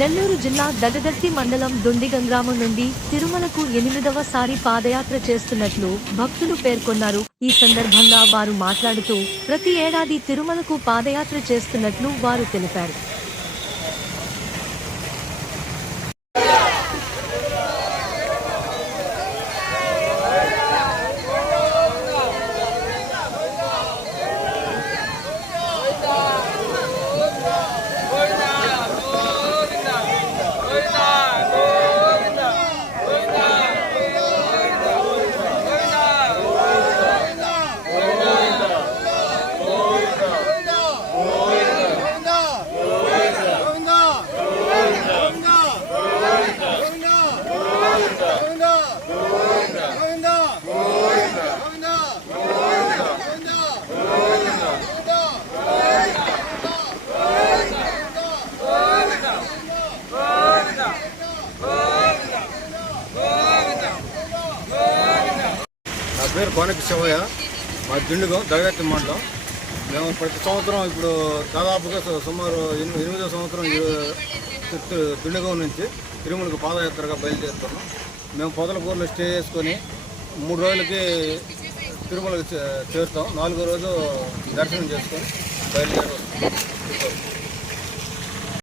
నెల్లూరు జిల్లా దగదర్తి మండలం దొండిగం గ్రామం నుండి తిరుమలకు ఎనిమిదవ సారి పాదయాత్ర చేస్తున్నట్లు భక్తులు పేర్కొన్నారు. ఈ సందర్భంగా వారు మాట్లాడుతూ ప్రతి ఏడాది తిరుమలకు పాదయాత్ర చేస్తున్నట్లు వారు తెలిపారు. పేరు కోనకి శివయ్య. మా దిండుగం దగదత్తి మండలం. మేము ప్రతి సంవత్సరం ఇప్పుడు దాదాపుగా సుమారు ఎనిమిది ఎనిమిదో సంవత్సరం దిండుగం నుంచి తిరుమలకు పాదయాత్రగా బయలుదేరుతున్నాం. మేము పొదలకూరులో స్టే చేసుకొని మూడు రోజులకి తిరుమలకి చే- చేరుతాం. నాలుగో రోజు దర్శనం చేసుకొని బయలుదేరి వస్తాం